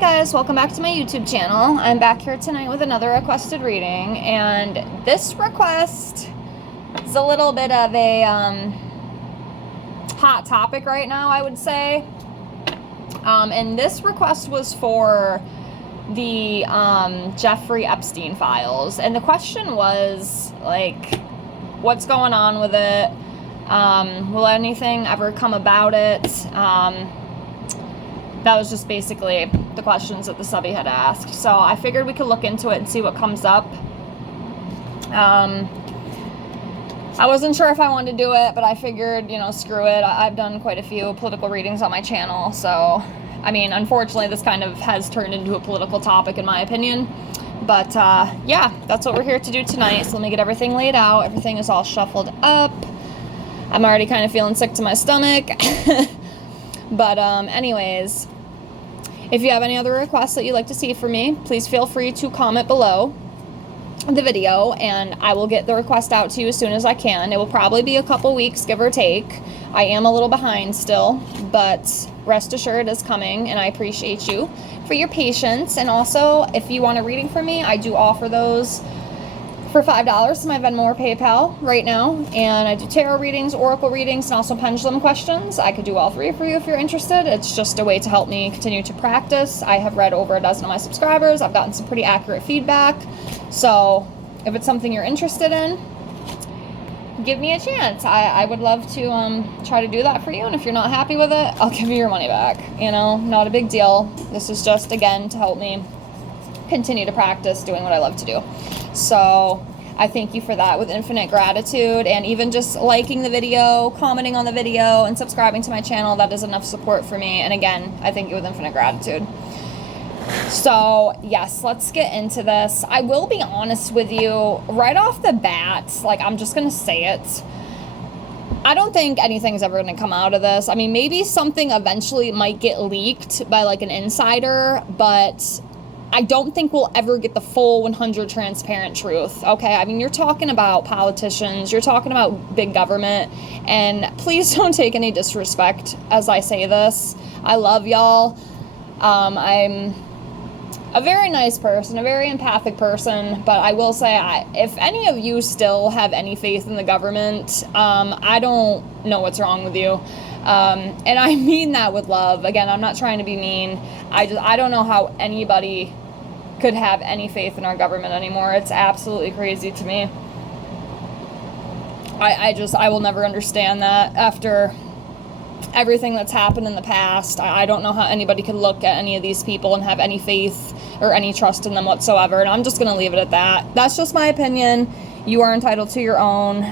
Guys, welcome back to my YouTube channel. I'm back here tonight with another requested reading, and this request is a little bit of a hot topic right now, I would say. And this request was for the Jeffrey Epstein files, and the question was like, what's going on with it? Will anything ever come about it? That was just basically the questions that the subby had asked. So I figured we could look into it and see what comes up. I wasn't sure if I wanted to do it, but I figured, screw it. I've done quite a few political readings on my channel. So, I mean, unfortunately, this kind of has turned into a political topic in my opinion. But, yeah, that's what we're here to do tonight. So let me get everything laid out. Everything is all shuffled up. I'm already kind of feeling sick to my stomach. But anyways, if you have any other requests that you'd like to see from me, please feel free to comment below the video, and I will get the request out to you as soon as I can. It will probably be a couple weeks, give or take. I am a little behind still, but rest assured it is coming, and I appreciate you for your patience. And also, if you want a reading from me, I do offer those for $5 to my Venmo or PayPal right now, and I do tarot readings, oracle readings, and also pendulum questions. I could do all three for you if you're interested. It's just a way to help me continue to practice. I have read over a dozen of my subscribers. I've gotten some pretty accurate feedback, so if it's something you're interested in, give me a chance. I would love to try to do that for you, and if you're not happy with it, I'll give you your money back. Not a big deal. This is just, again, to help me continue to practice doing what I love to do. So I thank you for that with infinite gratitude, and even just liking the video, commenting on the video, and subscribing to my channel. That is enough support for me, and again, I thank you with infinite gratitude. So yes, let's get into this. I will be honest with you right off the bat, I'm just gonna say it, I don't think anything's ever going to come out of this. I mean, maybe something eventually might get leaked by an insider, but I don't think we'll ever get the full 100 transparent truth, okay? I mean, you're talking about politicians, you're talking about big government, and please don't take any disrespect as I say this. I love y'all. I'm a very nice person, a very empathic person, but I will say, if any of you still have any faith in the government, I don't know what's wrong with you. And I mean that with love. Again, I'm not trying to be mean. I don't know how anybody could have any faith in our government anymore. It's absolutely crazy to me. I will never understand that after everything that's happened in the past. I don't know how anybody could look at any of these people and have any faith or any trust in them whatsoever. And I'm just going to leave it at that. That's just my opinion. You are entitled to your own.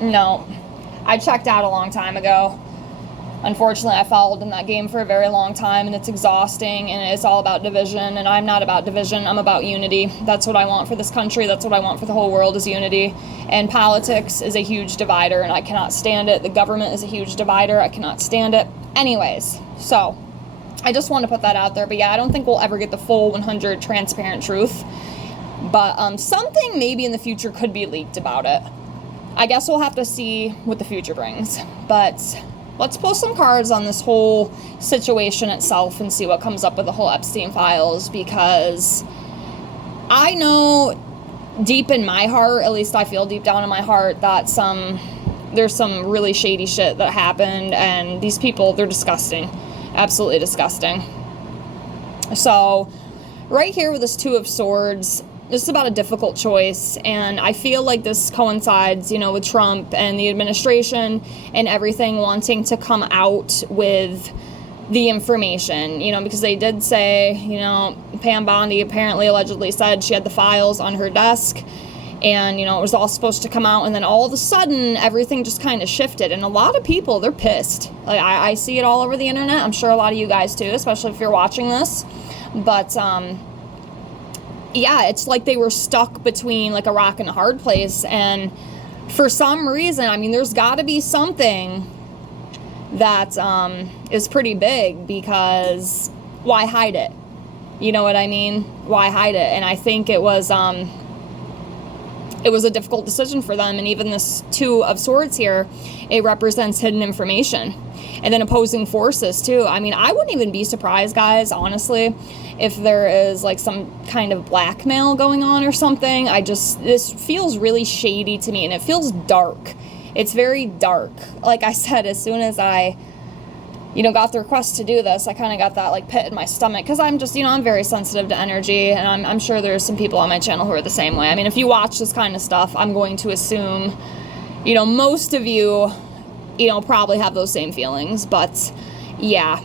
No. I checked out a long time ago. Unfortunately, I followed in that game for a very long time, and it's exhausting, and it's all about division, and I'm not about division. I'm about unity. That's what I want for this country. That's what I want for the whole world, is unity. And politics is a huge divider, and I cannot stand it. The government is a huge divider. I cannot stand it. Anyways, so I just want to put that out there. But yeah, I don't think we'll ever get the full 100 transparent truth. But something maybe in the future could be leaked about it. I guess we'll have to see what the future brings. But let's pull some cards on this whole situation itself and see what comes up with the whole Epstein files, because I know deep in my heart, at least I feel deep down in my heart, that there's some really shady shit that happened, and these people, they're disgusting. Absolutely disgusting. So right here with this Two of Swords, this is about a difficult choice, and I feel like this coincides, with Trump and the administration and everything wanting to come out with the information, because they did say, Pam Bondi apparently allegedly said she had the files on her desk, and, it was all supposed to come out, and then all of a sudden, everything just kind of shifted, and a lot of people, they're pissed. I see it all over the internet. I'm sure a lot of you guys too, especially if you're watching this, but, yeah, it's like they were stuck between a rock and a hard place, and for some reason, I mean, there's got to be something that is pretty big, because why hide it? You know what I mean? Why hide it? And I think it was it was a difficult decision for them. And even this Two of Swords here, it represents hidden information. And then opposing forces too. I mean, I wouldn't even be surprised, guys, honestly, if there is like some kind of blackmail going on or something. This feels really shady to me, and it feels dark. It's very dark. Like I said, as soon as I, got the request to do this, I kind of got that like pit in my stomach, because I'm just, I'm very sensitive to energy, and I'm sure there's some people on my channel who are the same way. I mean, if you watch this kind of stuff, I'm going to assume, most of you, probably have those same feelings. But yeah,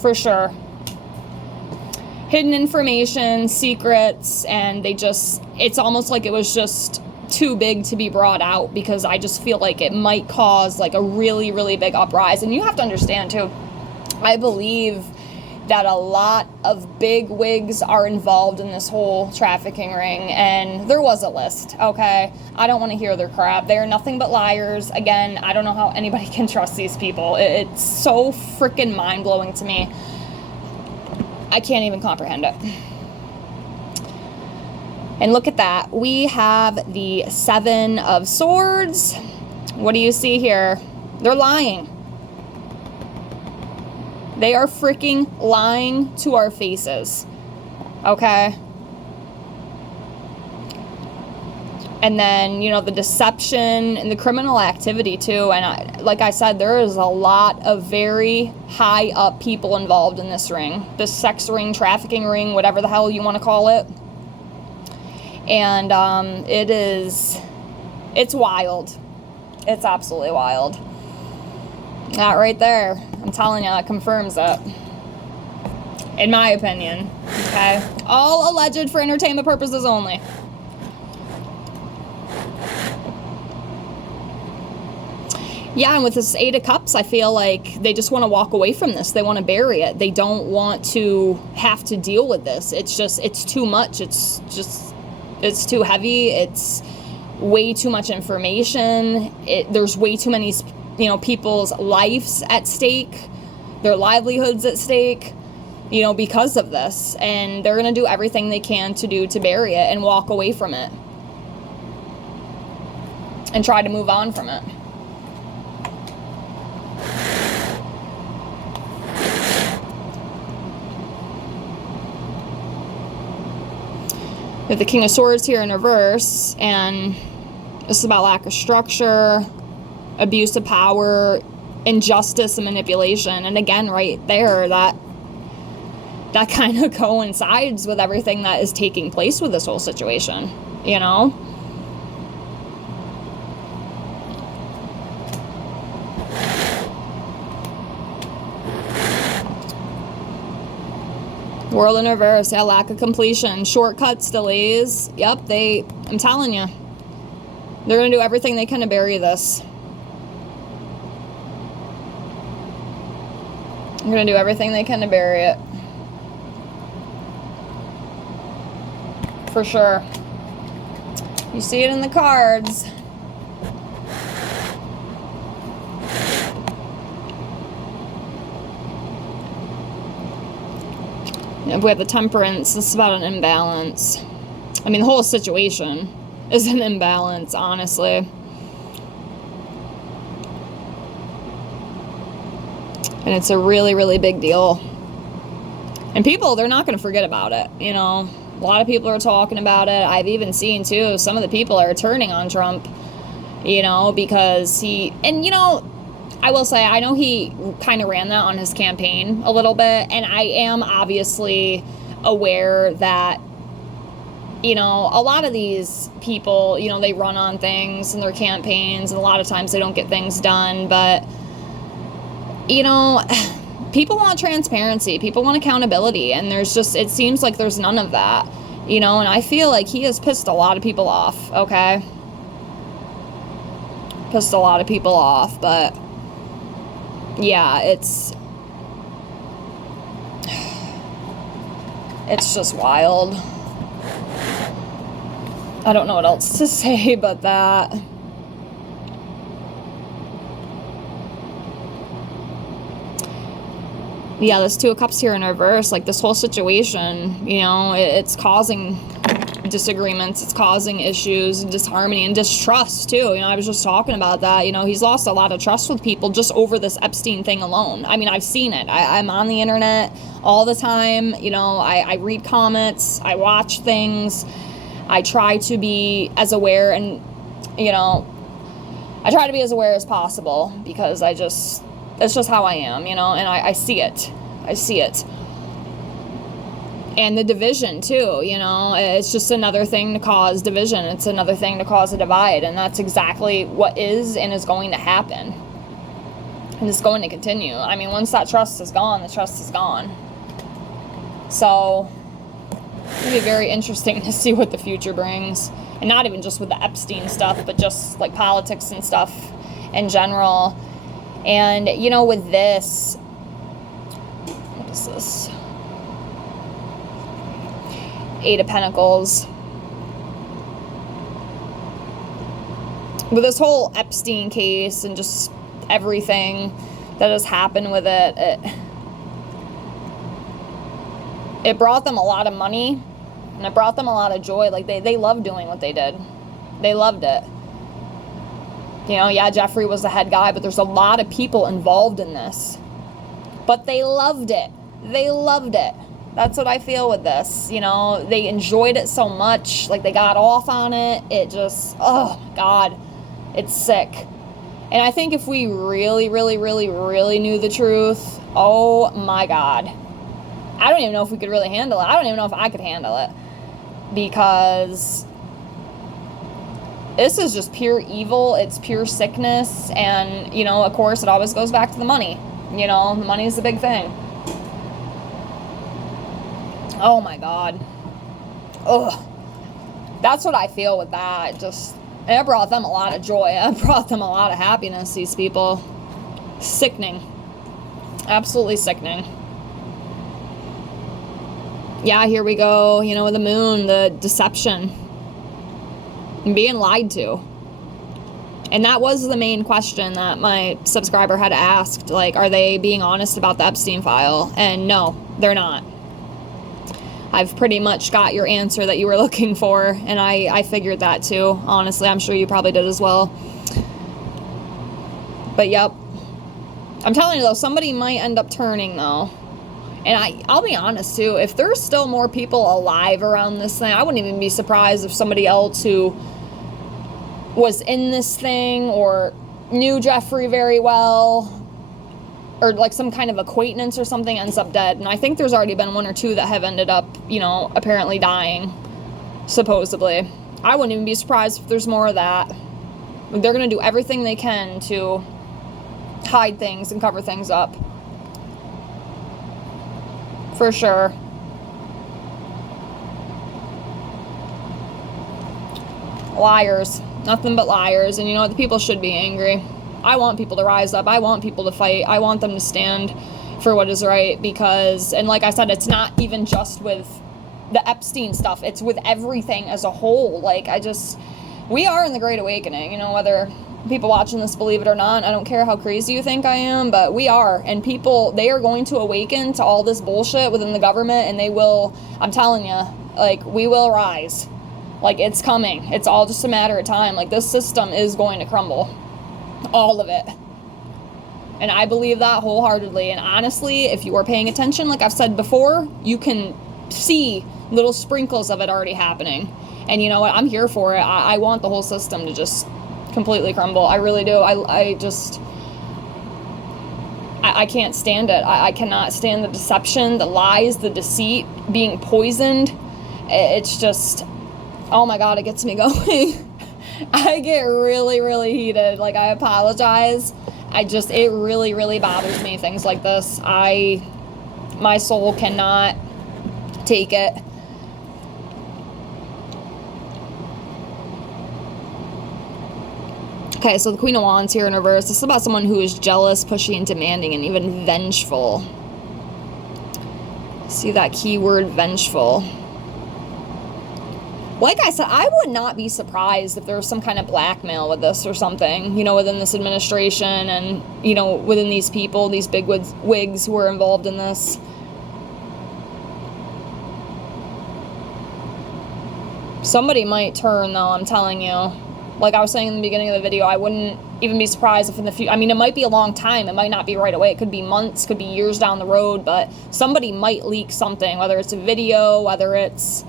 for sure. Hidden information, secrets, and it's almost like it was just too big to be brought out, because I just feel like it might cause like a really, really big uprising. And you have to understand too, I believe that a lot of big wigs are involved in this whole trafficking ring, and there was a list, okay? I don't want to hear their crap. They're nothing but liars. Again, I don't know how anybody can trust these people. It's so freaking mind-blowing to me. I can't even comprehend it. And look at that. We have the Seven of Swords. What do you see here? They're lying. They are freaking lying to our faces. Okay? And then, the deception and the criminal activity too. And like I said, there is a lot of very high up people involved in this ring. This sex ring, trafficking ring, whatever the hell you want to call it. And it's wild. It's absolutely wild. That right there, I'm telling you, that confirms it. In my opinion. Okay? All alleged for entertainment purposes only. Yeah, and with this Eight of Cups, I feel like they just want to walk away from this. They want to bury it. They don't want to have to deal with this. It's too much. It's too heavy. It's way too much information. There's way too many, people's lives at stake, their livelihoods at stake, because of this. And they're going to do everything they can to bury it and walk away from it and try to move on from it. We have the King of Swords here in reverse, and this is about lack of structure, abuse of power, injustice, and manipulation. And again, right there, that kind of coincides with everything that is taking place with this whole situation, World in reverse, yeah, lack of completion, shortcuts, delays. Yep, I'm telling you, they're going to do everything they can to bury this. They're going to do everything they can to bury it. For sure. You see it in the cards. If we have the Temperance, this is about an imbalance. I mean, the whole situation is an imbalance, honestly. And it's a really, really big deal. And people, they're not going to forget about it, A lot of people are talking about it. I've even seen, too, some of the people are turning on Trump, because I will say, I know he kind of ran that on his campaign a little bit, and I am obviously aware that, a lot of these people, they run on things in their campaigns, and a lot of times they don't get things done, but, people want transparency, people want accountability, and it seems like there's none of that, and I feel like he has pissed a lot of people off, okay? Pissed a lot of people off, but yeah, it's just wild. I don't know what else to say but that. Yeah, this Two of Cups here in reverse, like this whole situation, it's causing disagreements. It's causing issues and disharmony and distrust too. I was just talking about that. He's lost a lot of trust with people just over this Epstein thing alone. I mean, I've seen it. I'm on the internet all the time. I read comments, I watch things, I try to be as aware, and I try to be as aware as possible, because it's just how I am, and I see it. And the division too, it's just another thing to cause division. It's another thing to cause a divide. And that's exactly what is and is going to happen. And it's going to continue. I mean, once that trust is gone, the trust is gone. So it'll be very interesting to see what the future brings. And not even just with the Epstein stuff, but just like politics and stuff in general. And, with this, what is this? 8 of Pentacles. With this whole Epstein case and just everything that has happened with it brought them a lot of money, and it brought them a lot of joy. Like, they loved doing what they did. They loved it. Yeah, Jeffery was the head guy, but there's a lot of people involved in this. But they loved it. They loved it. That's what I feel with this. They enjoyed it so much. Like, they got off on it. It just, oh my God, it's sick. And I think if we really, really, really, really knew the truth, oh my God, I don't even know if we could really handle it. I don't even know if I could handle it, because this is just pure evil. It's pure sickness. And, of course, it always goes back to the money. The money is the big thing. Oh my God. Ugh. That's what I feel with that. It brought them a lot of joy. It brought them a lot of happiness, these people. Sickening. Absolutely sickening. Yeah, here we go. With the moon, the deception. And being lied to. And that was the main question that my subscriber had asked. Like, are they being honest about the Epstein file? And no, they're not. I've pretty much got your answer that you were looking for, and I figured that too. Honestly, I'm sure you probably did as well. But yep. I'm telling you though, somebody might end up turning though. And I'll be honest too, if there's still more people alive around this thing, I wouldn't even be surprised if somebody else who was in this thing or knew Jeffery very well, or like some kind of acquaintance or something, ends up dead. And I think there's already been 1 or 2 that have ended up, apparently dying, supposedly. I wouldn't even be surprised if there's more of that. They're going to do everything they can to hide things and cover things up. For sure. Liars. Nothing but liars. And you know what? The people should be angry. I want people to rise up. I want people to fight. I want them to stand for what is right, because, and like I said, it's not even just with the Epstein stuff. It's with everything as a whole. Like, we are in the Great Awakening, whether people watching this believe it or not. I don't care how crazy you think I am, but we are. And people, they are going to awaken to all this bullshit within the government, and they will, I'm telling you, like, we will rise. Like, it's coming. It's all just a matter of time. Like, this system is going to crumble. All of it. And I believe that wholeheartedly. And honestly, if you are paying attention, like I've said before, you can see little sprinkles of it already happening. And you know what? I'm here for it. I want the whole system to just completely crumble. I really do. I can't stand it. I cannot stand the deception, the lies, the deceit, being poisoned. It's just, oh my God, it gets me going. I get really, really heated. Like, I apologize. It really, really bothers me, things like this. My soul cannot take it. Okay, so the Queen of Wands here in reverse. This is about someone who is jealous, pushy, and demanding, and even vengeful. See that keyword, vengeful. Like I said, I would not be surprised if there was some kind of blackmail with this or something, within this administration and, within these people, these big wigs who are involved in this. Somebody might turn, though, I'm telling you. Like I was saying in the beginning of the video, I wouldn't even be surprised if in the future, I mean, it might be a long time. It might not be right away. It could be months, could be years down the road, but somebody might leak something, whether it's a video, whether it's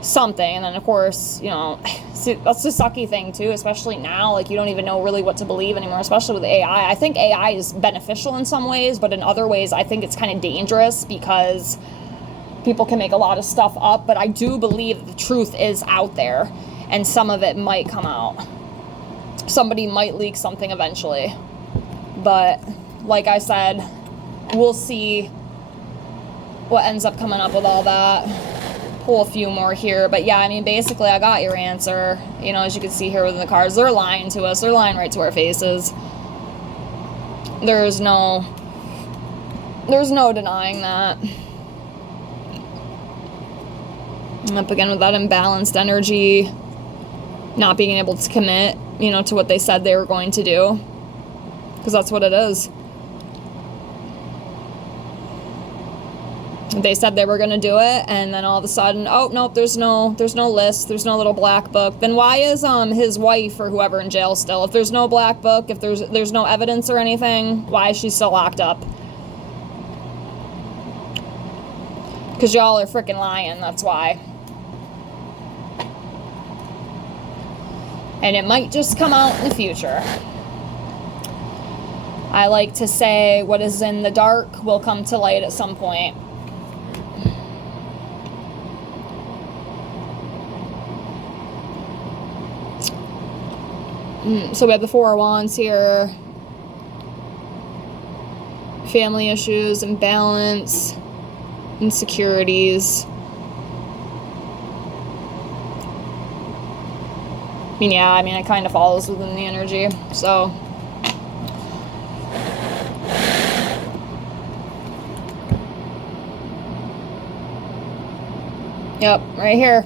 something. And then, of course, you know, see, that's the sucky thing, too, especially now. Like, you don't even know really what to believe anymore, especially with AI. I think AI is beneficial in some ways, but in other ways, I think it's kind of dangerous because people can make a lot of stuff up. But I do believe the truth is out there, and some of it might come out. Somebody might leak something eventually. But, like I said, we'll see what ends up coming up with all that. Pull a few more here, but yeah, I mean, basically I got your answer. You know, as you can see here within the cards, they're lying to us. They're lying right to our faces. There's no denying that. I'm up again with that imbalanced energy, not being able to commit, you know, to what they said they were going to do, because that's what it is. They said they were going to do it, and then all of a sudden, oh, nope, there's no list, there's no little black book. Then why is his wife or whoever in jail still? If there's no black book, if there's no evidence or anything, why is she still locked up? Because y'all are freaking lying, that's why. And it might just come out in the future. I like to say what is in the dark will come to light at some point. So we have the Four of Wands here. Family issues, imbalance, insecurities. I mean, yeah, I mean, it kind of follows within the energy, so. Yep, right here.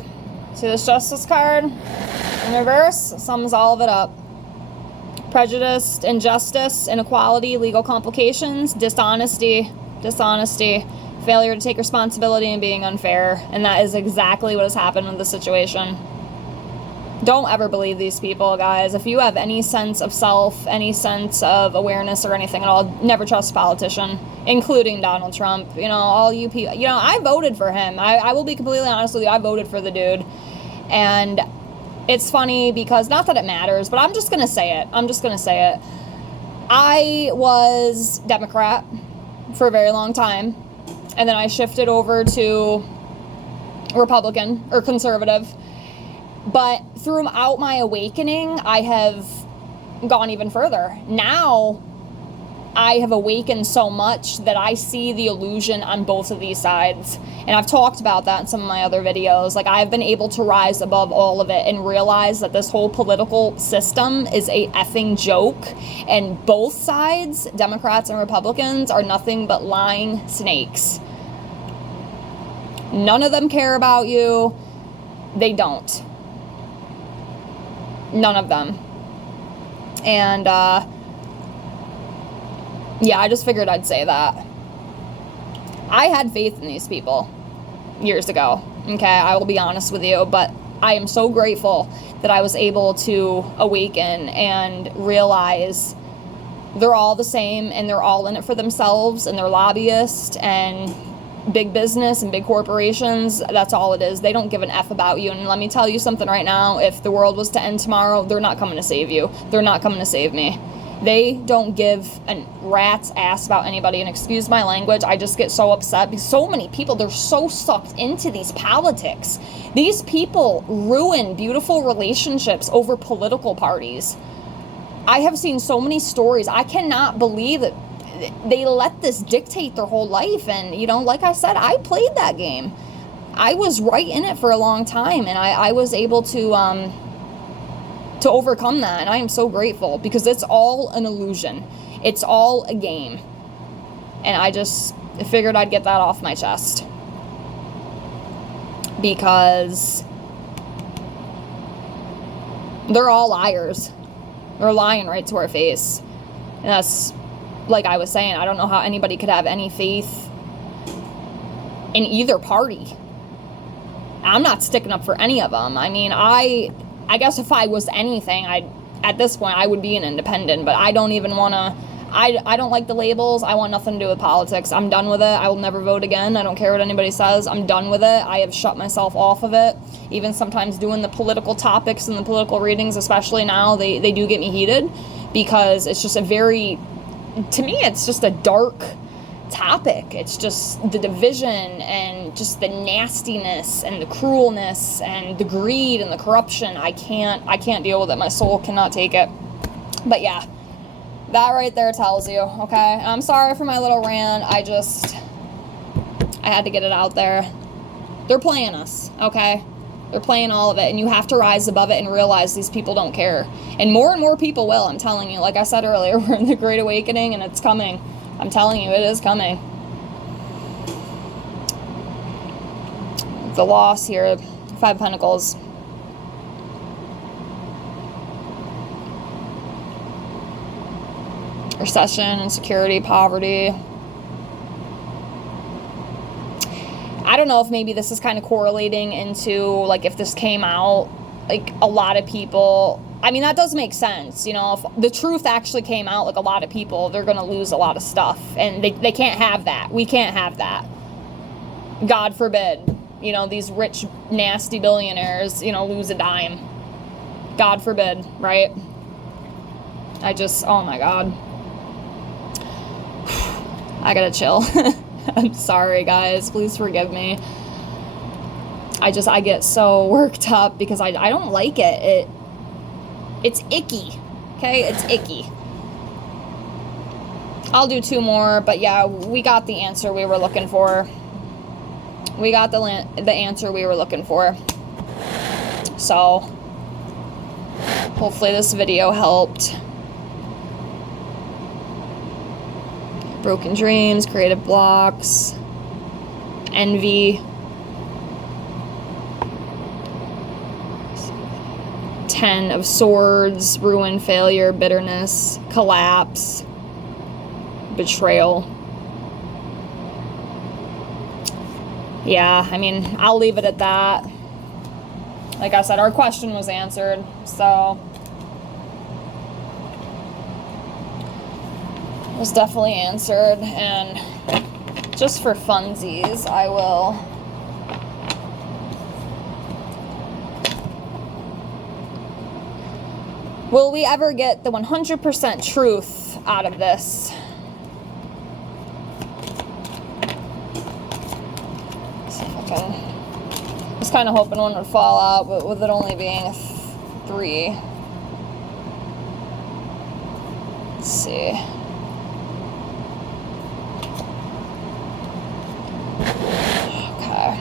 See this Justice card? In reverse, sums all of it up. Prejudice, injustice, inequality, legal complications, dishonesty, failure to take responsibility, and being unfair. And that is exactly what has happened with the situation. Don't ever believe these people, guys. If you have any sense of self, any sense of awareness or anything at all, never trust a politician, including Donald Trump. You know, all you people, you know, I voted for him. I will be completely honest with you. I voted for the dude. And it's funny because, not that it matters, but I'm just going to say it. I was Democrat for a very long time, and then I shifted over to Republican or conservative. But throughout my awakening, I have gone even further. Now, I have awakened so much that I see the illusion on both of these sides. And I've talked about that in some of my other videos. Like, I've been able to rise above all of it and realize that this whole political system is a effing joke. And both sides, Democrats and Republicans, are nothing but lying snakes. None of them care about you. They don't. None of them. And, yeah, I just figured I'd say that. I had faith in these people years ago, okay? I will be honest with you, but I am so grateful that I was able to awaken and realize they're all the same, and they're all in it for themselves, and they're lobbyists and big business and big corporations. That's all it is. They don't give an F about you. And let me tell you something right now. If the world was to end tomorrow, they're not coming to save you. They're not coming to save me. They don't give a rat's ass about anybody. And excuse my language, I just get so upset because so many people, they're so sucked into these politics. These people ruin beautiful relationships over political parties. I have seen so many stories. I cannot believe that they let this dictate their whole life. And, you know, like I said, I played that game. I was right in it for a long time, and I was able to overcome that, and I am so grateful because it's all an illusion. It's all a game. And I just figured I'd get that off my chest. Because they're all liars. They're lying right to our face. And that's, like I was saying, I don't know how anybody could have any faith in either party. I'm not sticking up for any of them. I mean, I guess if I was anything, at this point, I would be an independent, but I don't even want to, I don't like the labels. I want nothing to do with politics. I'm done with it. I will never vote again. I don't care what anybody says. I'm done with it. I have shut myself off of it. Even sometimes doing the political topics and the political readings, especially now, they do get me heated, because it's just to me, it's just a dark topic. It's just the division and just the nastiness and the cruelness and the greed and the corruption. I can't deal with it. My soul cannot take it. But yeah, that right there tells you, okay? I'm sorry for my little rant. I had to get it out there. They're playing us, okay? They're playing all of it, and you have to rise above it and realize these people don't care. And more people will, I'm telling you. Like I said earlier, we're in the Great Awakening, and it's coming. I'm telling you, it is coming. The loss here, 5 of Pentacles. Recession, insecurity, poverty. I don't know if maybe this is kind of correlating into, like, if this came out, like, a lot of people, I mean, that does make sense, you know, if the truth actually came out, like, a lot of people, they're going to lose a lot of stuff, and they can't have that. We can't have that. God forbid, you know, these rich, nasty billionaires, you know, lose a dime. God forbid, right? Oh my God. I gotta chill. I'm sorry, guys. Please forgive me. I get so worked up because I don't like it. It's icky. Okay? It's icky. I'll do 2 more, but yeah, we got the answer we were looking for. We got the answer we were looking for. So, hopefully this video helped. Broken dreams, creative blocks, envy, 10 of swords, ruin, failure, bitterness, collapse, betrayal. Yeah, I mean, I'll leave it at that. Like I said, our question was answered, so it was definitely answered. And just for funsies, I will we ever get the 100% truth out of this? See if I can. I was kind of hoping one would fall out, but with it only being a 3. Let's see. Okay.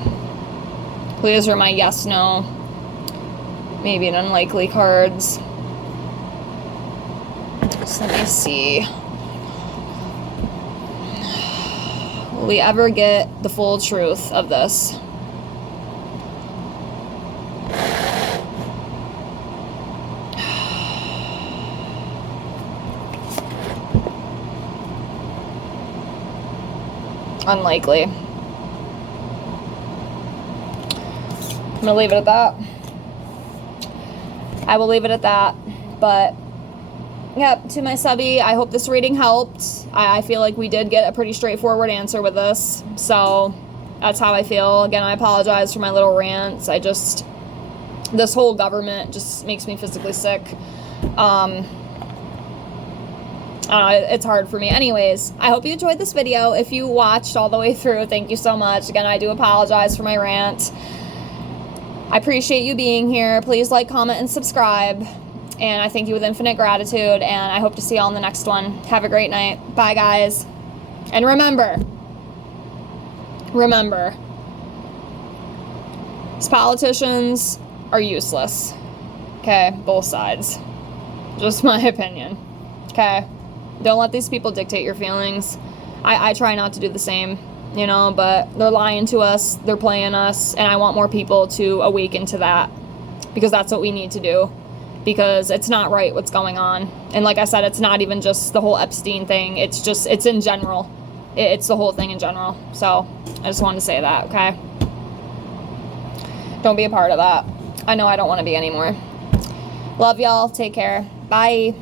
These are my yes, no, maybe an unlikely cards. So let me see. Will we ever get the full truth of this? Unlikely. I'm gonna leave it at that. I will leave it at that. But yeah, to my subby, I hope this reading helped. I feel like we did get a pretty straightforward answer with this. So that's how I feel. Again, I apologize for my little rants. This whole government just makes me physically sick. It's hard for me. Anyways, I hope you enjoyed this video. If you watched all the way through, thank you so much. Again, I do apologize for my rant. I appreciate you being here. Please like, comment, and subscribe. And I thank you with infinite gratitude. And I hope to see you all in the next one. Have a great night. Bye, guys. And remember, these politicians are useless. Okay? Both sides. Just my opinion. Okay? Don't let these people dictate your feelings. I try not to do the same, you know, but they're lying to us, they're playing us, and I want more people to awaken to that, because that's what we need to do, because it's not right what's going on. And like I said, it's not even just the whole Epsteine thing, it's in general. It's the whole thing in general. So I just wanted to say that, okay? Don't be a part of that. I know I don't want to be anymore. Love y'all. Take care. Bye.